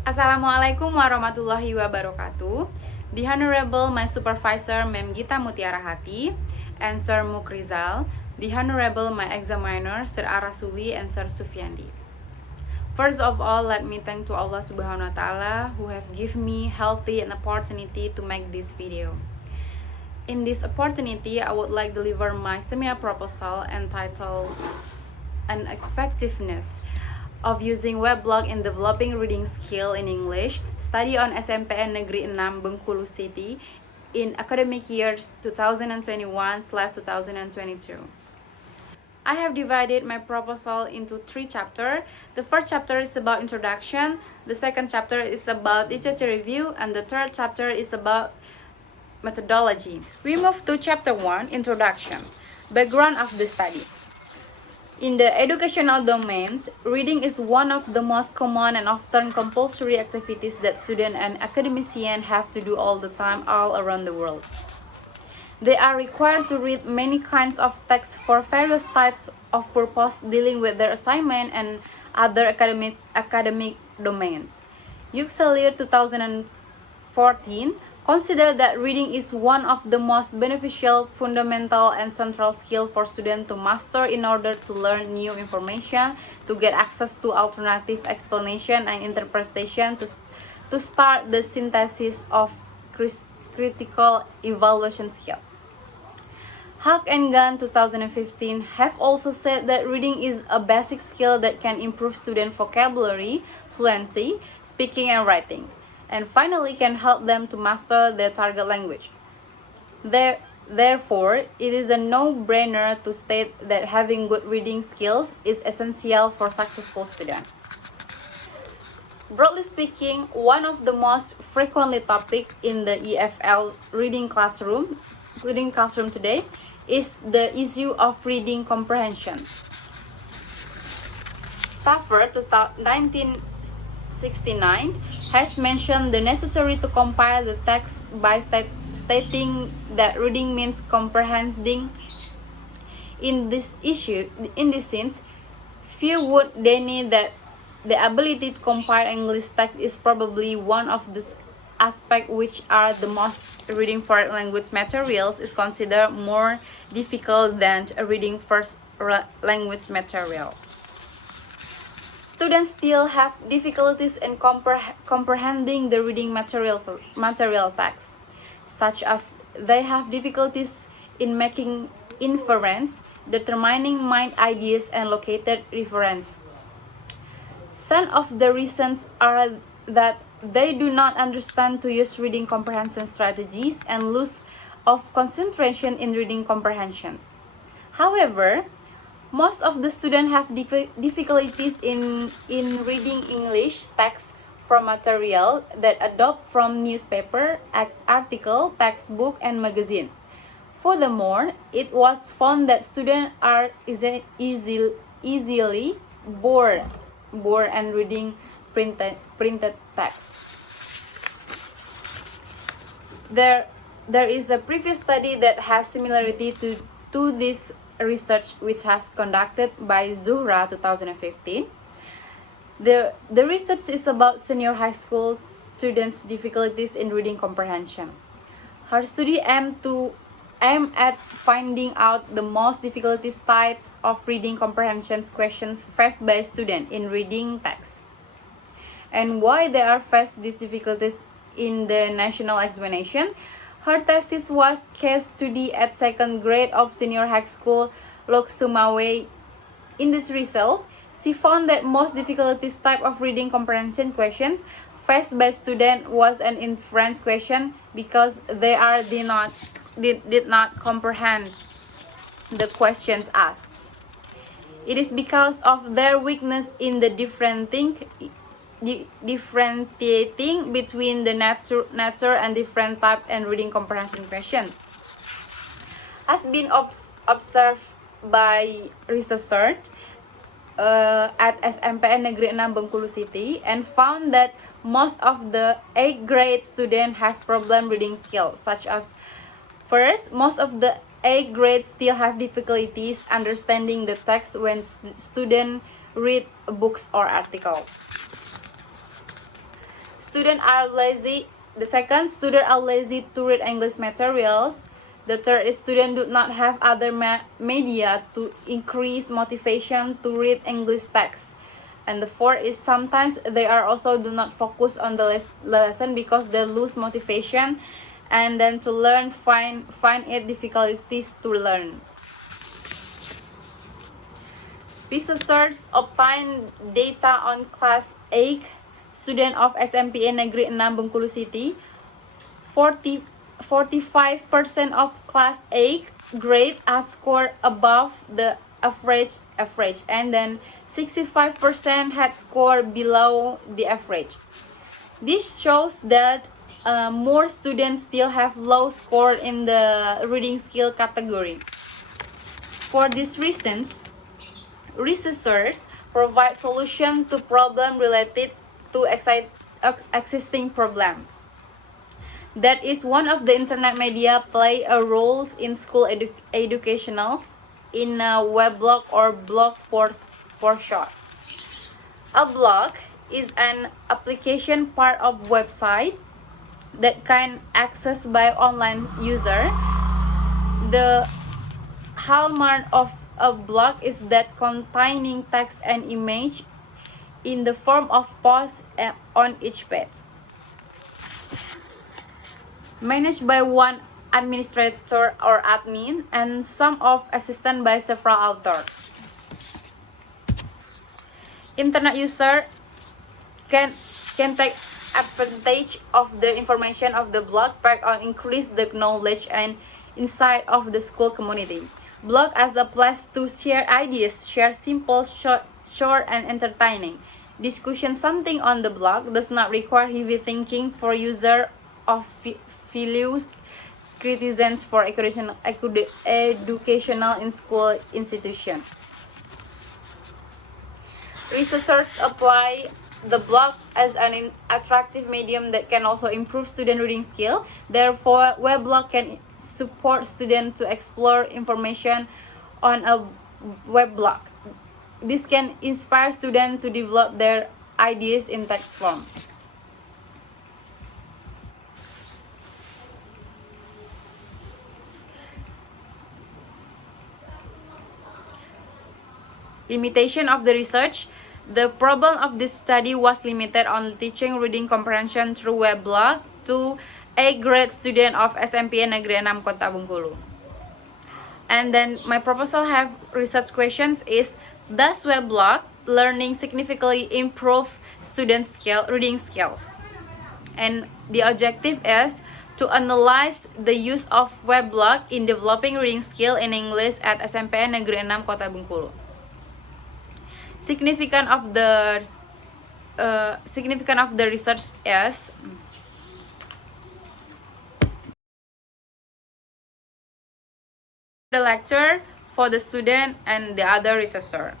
Assalamualaikum warahmatullahi wabarakatuh. The Honorable my Supervisor Mem Gita Mutiara Hati and Sir Mukrizal, the Honorable my Examiner Sir Arasuli and Sir Sufyandi. First of all, let me thank to Allah Subhanahu wa Ta'ala who have given me healthy and opportunity to make this video. In this opportunity, I would like to deliver my seminar proposal entitled An Effectiveness of Using Weblog in Developing Reading Skill in English, Study on SMPN Negeri 6 Bengkulu City in academic years 2021/2022. I have divided my proposal into 3 chapters. The first chapter is about introduction, the second chapter is about literature review, and the third chapter is about methodology. We move to chapter 1, introduction, background of the study. In the educational domains, reading is one of the most common and often compulsory activities that students and academicians have to do all the time all around the world. They are required to read many kinds of texts for various types of purpose dealing with their assignment and other academic domains. Uxelir 2014 consider that reading is one of the most beneficial, fundamental, and central skills for students to master in order to learn new information, to get access to alternative explanation and interpretation, to start the synthesis of critical evaluation skill. Huck and Gunn 2015 have also said that reading is a basic skill that can improve student vocabulary, fluency, speaking, and writing, and finally can help them to master their target language. Therefore, it is a no-brainer to state that having good reading skills is essential for successful students. Broadly speaking, one of the most frequently topic in the EFL reading classroom today is the issue of reading comprehension. Stafford 1969 has mentioned the necessity to compile the text by stating that reading means comprehending. In this sense, few would deny that the ability to compile English text is probably one of the aspects which are the most reading foreign language materials is considered more difficult than reading first language material. Students still have difficulties in comprehending the reading material text, such as they have difficulties in making inference, determining mind ideas, and located reference. Some of the reasons are that they do not understand to use reading comprehension strategies and lose of concentration in reading comprehension. However, most of the students have difficulties in reading English text from material that adopt from newspaper, article, textbook, and magazine. Furthermore, it was found that students are easily bored and reading printed text. There is a previous study that has similarity to this research, which has conducted by Zuhra 2015. The research is about senior high school students' difficulties in reading comprehension. Her study aimed at finding out the most difficulties types of reading comprehension questions faced by students in reading text, and why they are faced these difficulties in the national examination. Her thesis was case study at 2nd grade of senior high school Loksumawe. In this result, she found that most difficulties type of reading comprehension questions faced by students was an inference question because they did not comprehend the questions asked. It is because of their weakness in the differentiating between the nature and different type and reading comprehension questions. Has been observed by researchers at SMPN Negeri 6 Bengkulu City and found that most of the 8th grade student has problem reading skills, such as first, most of the 8th grade still have difficulties understanding the text when students read books or articles. students are lazy. The second, students are lazy to read English materials. The third is students do not have other media to increase motivation to read English text. And the fourth is sometimes they are also do not focus on the lesson because they lose motivation, and then to learn find it difficulties to learn. Researchers obtained data on class 8 student of SMPN Negeri 6 Bengkulu City. 45% of class 8 grade had scored above the average, and then 65% had scored below the average. This shows that more students still have low score in the reading skill category. For these reasons, researchers provide solution to problem related to existing problems. That is, one of the internet media play a role in school educationals in a weblog or blog for short. A blog is an application part of website that can access by online user. The hallmark of a blog is that containing text and image in the form of posts on each page, managed by one administrator or admin, and some of assisted by several authors. Internet user can take advantage of the information of the blog page or increase the knowledge and insight of the school community. Blog as a place to share ideas, share simple, short and entertaining discussion. Something on the blog does not require heavy thinking for user of values criticisms for educational in school institution. Researchers apply the blog as an attractive medium that can also improve student reading skill. Therefore, weblog can support students to explore information on a weblog. This can inspire students to develop their ideas in text form. Limitation of the research. The problem of this study was limited on teaching reading comprehension through weblog to A grade student of SMPN Negeri 6 Kota Bengkulu. And then my proposal have research questions is, does weblog learning significantly improve students' reading skills? And the objective is to analyze the use of weblog in developing reading skill in English at SMPN Negeri 6 Kota Bengkulu. Significance of the research is the lecture for the student and the other researcher.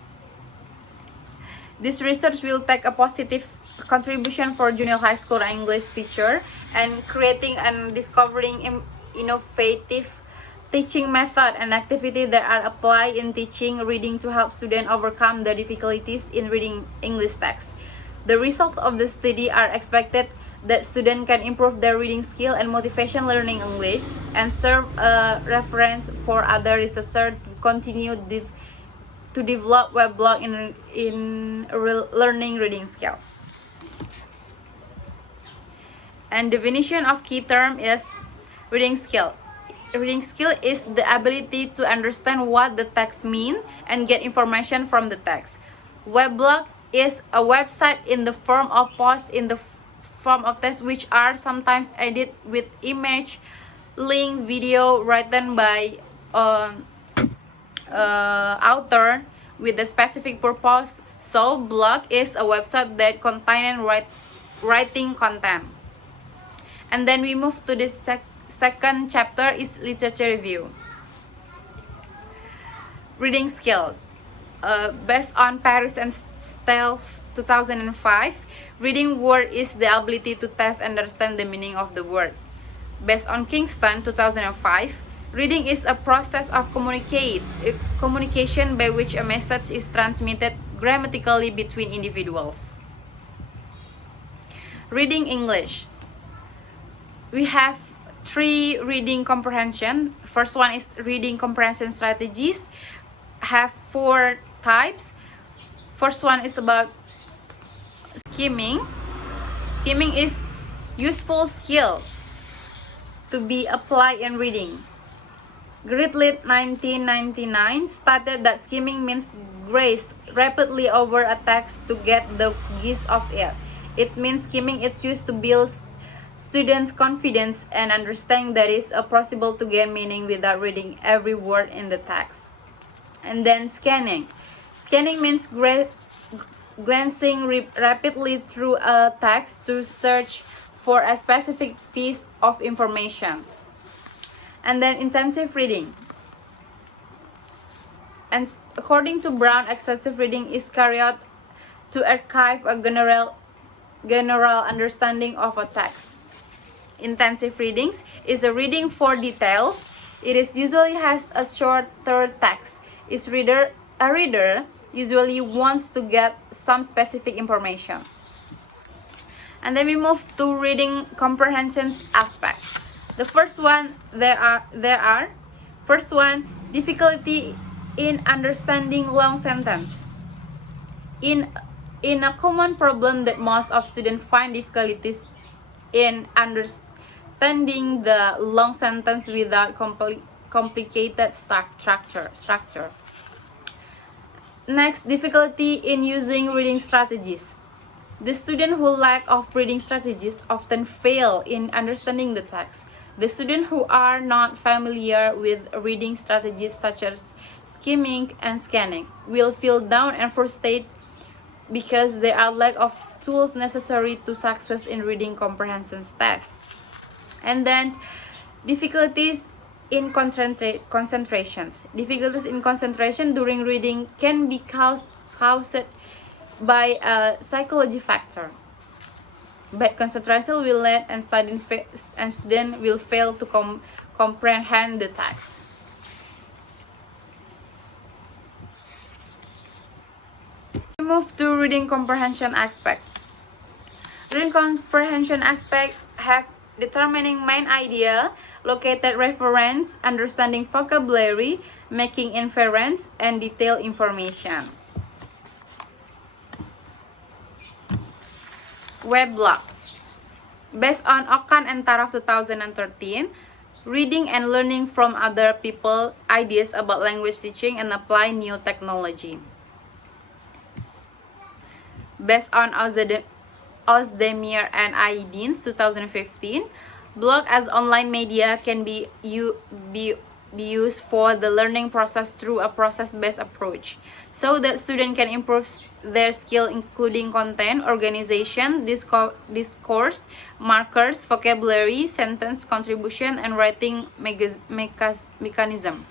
This research will take a positive contribution for junior high school English teacher and creating and discovering innovative teaching method and activity that are applied in teaching reading to help students overcome the difficulties in reading English text. The results of the study are expected that students can improve their reading skill and motivation learning English and serve a reference for other researchers to continue to develop weblog in learning reading skill. And definition of key term is reading skill. Reading skill is the ability to understand what the text means and get information from the text. Weblog is a website in the form of posts in the form of text which are sometimes edited with image, link, video written by author with a specific purpose. So blog is a website that contains writing content. And then we move to this second chapter is literature review. Reading skills. Based on Paris and Stell 2005, reading word is the ability to test and understand the meaning of the word. Based on Kingston 2005, reading is a process of communication by which a message is transmitted grammatically between individuals. Reading English. We have 3 reading comprehension. First one is reading comprehension strategies. Have 4 types. First one is about skimming. Skimming is useful skills to be applied in reading. Gridley 1999 stated that skimming means graze rapidly over a text to get the gist of it. It means skimming is used to build students' confidence and understanding that it is possible to gain meaning without reading every word in the text. And then scanning. Scanning means glancing rapidly through a text to search for a specific piece of information. And then intensive reading. And according to Brown, excessive reading is carried out to archive a general understanding of a text. Intensive readings is a reading for details. It is usually has a shorter text. A reader usually wants to get some specific information. And then we move to reading comprehension aspect. The first one, first one, difficulty in understanding long sentence. In a common problem that most of students find difficulties in understanding the long sentence without complicated structure. Next, difficulty in using reading strategies. The students who lack of reading strategies often fail in understanding the text. The students who are not familiar with reading strategies such as skimming and scanning will feel down and frustrated because there are lack of tools necessary to success in reading comprehension tests. And then difficulties in concentrations. Difficulties in concentration during reading can be caused by a psychology factor. Bad concentration will lead and student will fail to comprehend the text. We move to reading comprehension aspect. Reading comprehension aspect have determining main idea, located reference, understanding vocabulary, making inference, and detailed information. Weblog. Based on Okan and Taraf 2013, reading and learning from other people ideas about language teaching and apply new technology. Based on Ozdemir and Aydin's 2015, blog as online media can be used for the learning process through a process-based approach, so that students can improve their skill including content, organization, discourse, markers, vocabulary, sentence contribution, and writing mechanism.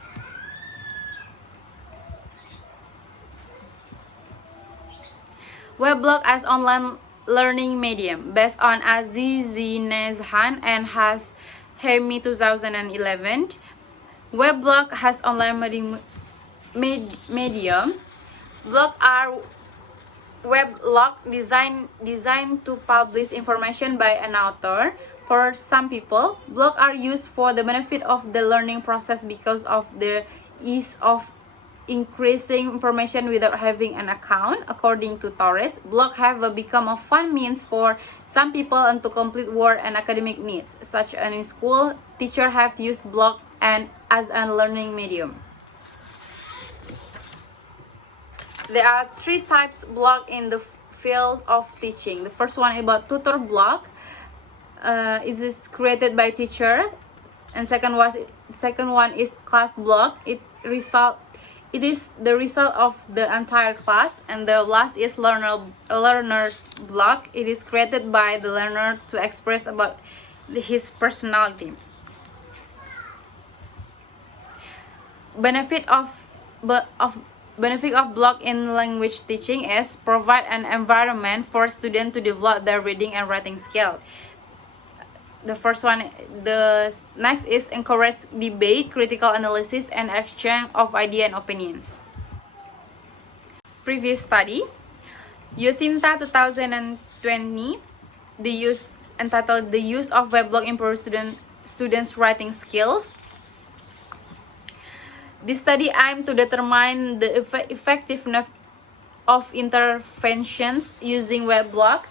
Weblog as online learning medium. Based on Azizi Nezhan and Has Hemi 2011, weblog has online medium. Blogs are weblog designed to publish information by an author. For some people, blogs are used for the benefit of the learning process because of their ease of increasing information without having an account. According to Torres, blogs have become a fun means for some people and to complete work and academic needs, such as in school. Teachers have used blog and as a learning medium. There are 3 types blog in the field of teaching. The first one is about tutor blog. It is created by teacher, and second one is class blog. It is the result of the entire class. And the last is learner's blog. It is created by the learner to express about his personality. Benefit of blog in language teaching is provide an environment for students to develop their reading and writing skill. The next is encourage debate, critical analysis, and exchange of ideas and opinions. Previous study, Yosinta 2020 the use entitled "The Use of Weblog Improves Students' Writing Skills." This study aimed to determine the effectiveness of interventions using weblog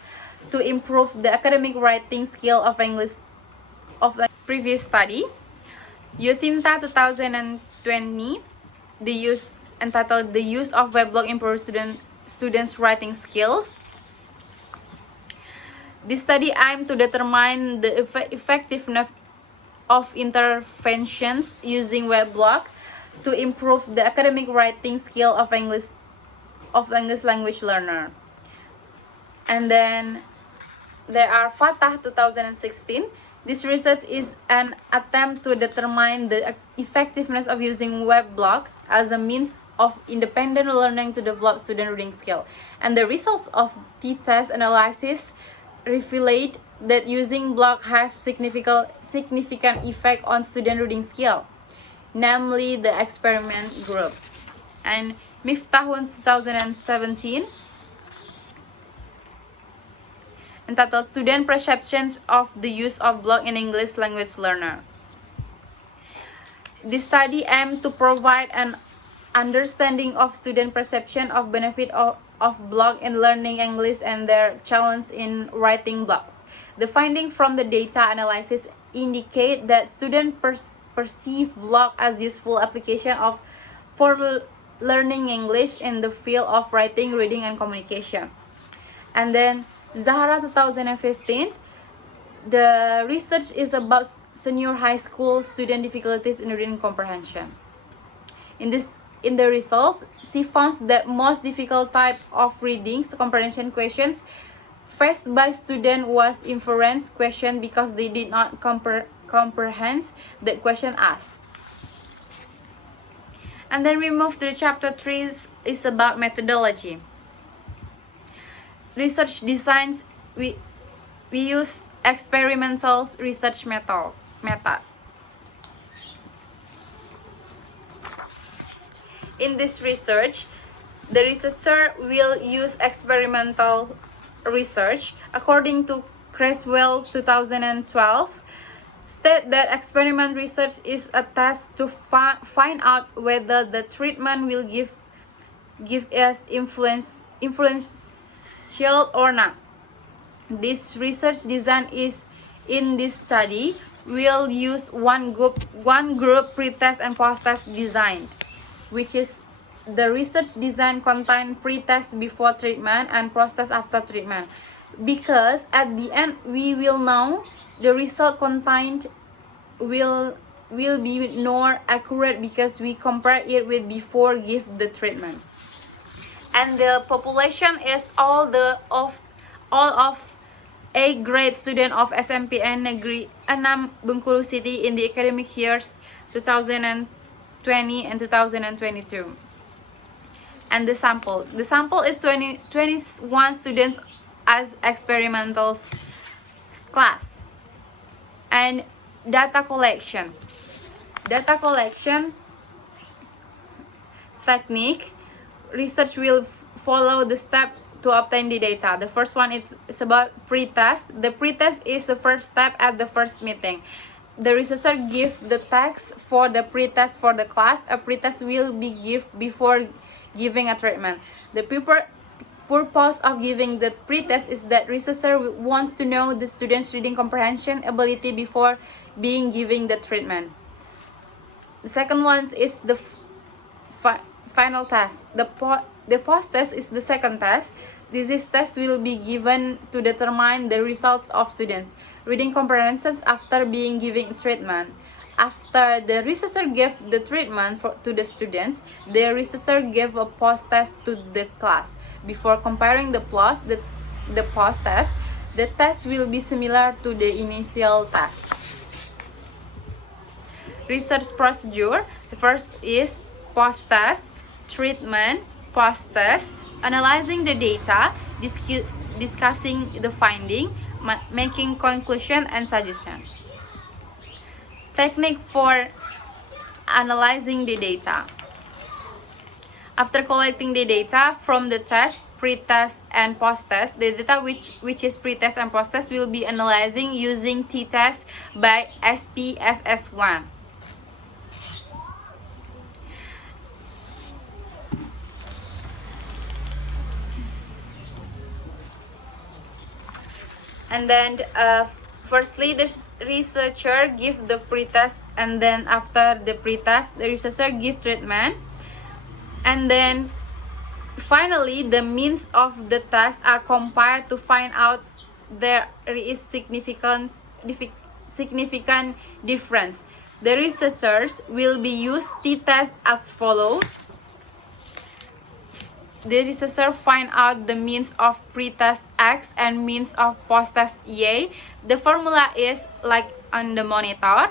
to improve the academic writing skill of English of the previous study. Yosinta 2020, the use entitled "The Use of Weblog Improves Students' Writing Skills." This study aimed to determine the effectiveness of interventions using weblog to improve the academic writing skill of English language learner. And then there are Fatah 2016. This research is an attempt to determine the effectiveness of using weblog as a means of independent learning to develop student reading skill. And the results of t-test analysis revealed that using blog have significant effect on student reading skill, namely the experiment group. And Miftahun 2017, entitled "Student Perceptions of the Use of Blog in English Language Learner." This study aimed to provide an understanding of student perception of benefit of blog in learning English and their challenge in writing blogs. The findings from the data analysis indicate that students perceive blog as useful application for learning English in the field of writing, reading, and communication. And then Zahra 2015, the research is about senior high school student difficulties in reading comprehension. In the results, she found that most difficult type of reading comprehension questions faced by students was inference question because they did not comprehend the question asked. And then we move to chapter 3 is about methodology. Research designs, we use experimental research method. In this research, the researcher will use experimental research. According to Creswell 2012, state that experiment research is a task to find out whether the treatment will give us influential or not. This research design is in this study will use one group pre-test and post-test designed, which is the research design contain pre-test before treatment and post-test after treatment, because at the end we will know the result contained will be more accurate because we compare it with before give the treatment. And the population is all of A grade student of SMPN Negeri 6 Bengkulu City in the academic years 2020 and 2022. And the sample is 21 students as experimental class. And data collection technique, research will follow the step to obtain the data. The first one is about pre-test. The pre-test is the first step at the first meeting. The researcher gives the text for the pre-test for the class. A pre-test will be given before giving a treatment. The purpose of giving the pre-test is that researcher wants to know the student's reading comprehension ability before being given the treatment. The second one is the final test. The post-test is the second test. This test will be given to determine the results of students' reading comprehensions after being given treatment. After the researcher gave the treatment to the students, the researcher gave a post-test to the class. Before comparing the post-test, the test will be similar to the initial test. Research procedure. The first is post-test, treatment, post-test, analyzing the data, discussing the finding, making conclusion and suggestion. Technique for analyzing the data. After collecting the data from the test, pre-test and post-test. The data which is pre-test and post-test will be analyzing using t-test by SPSS1. And then firstly, the researcher give the pre-test, and then after the pre-test, the researcher give treatment, and then finally the means of the test are compared to find out there is significant difference. The researchers will be used t-test as follows. The researcher find out the means of pre-test X and means of post-test Y. The formula is like on the monitor.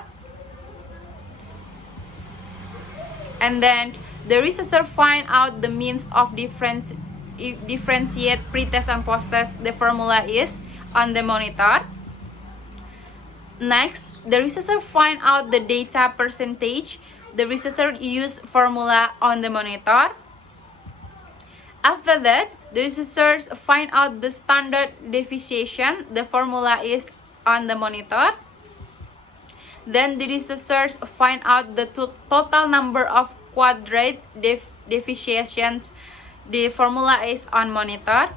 And then the researcher find out the means of differentiate pre-test and post-test. The formula is on the monitor. Next, the researcher find out the data percentage. The researcher use formula on the monitor. After that, the researchers find out the standard deviation. The formula is on the monitor. Then the researchers find out the total number of quadrate deviations. The formula is on monitor.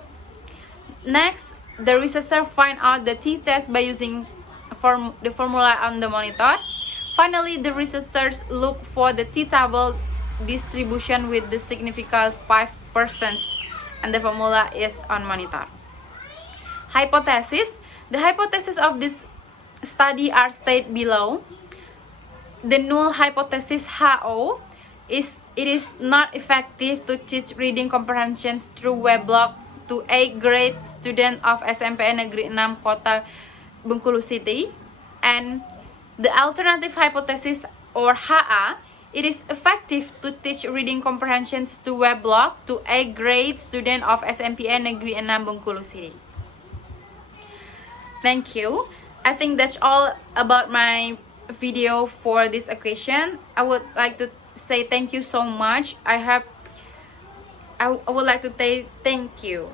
Next, the researcher find out the t-test by using the formula on the monitor. Finally, the researchers look for the t-table distribution with the significant 5%, and the formula is on monitor. Hypothesis. The hypothesis of this study are stated below. The null hypothesis HO is it is not effective to teach reading comprehensions through weblog to 8th grade student of SMPN Negeri 6 Kota Bengkulu City. And the alternative hypothesis or HA, it is effective to teach reading comprehensions to weblog to 8th grade student of SMPN Negeri 6 Bengkulu City. Thank you. I think that's all about my video for this occasion. I would like to say thank you so much. I would like to say thank you.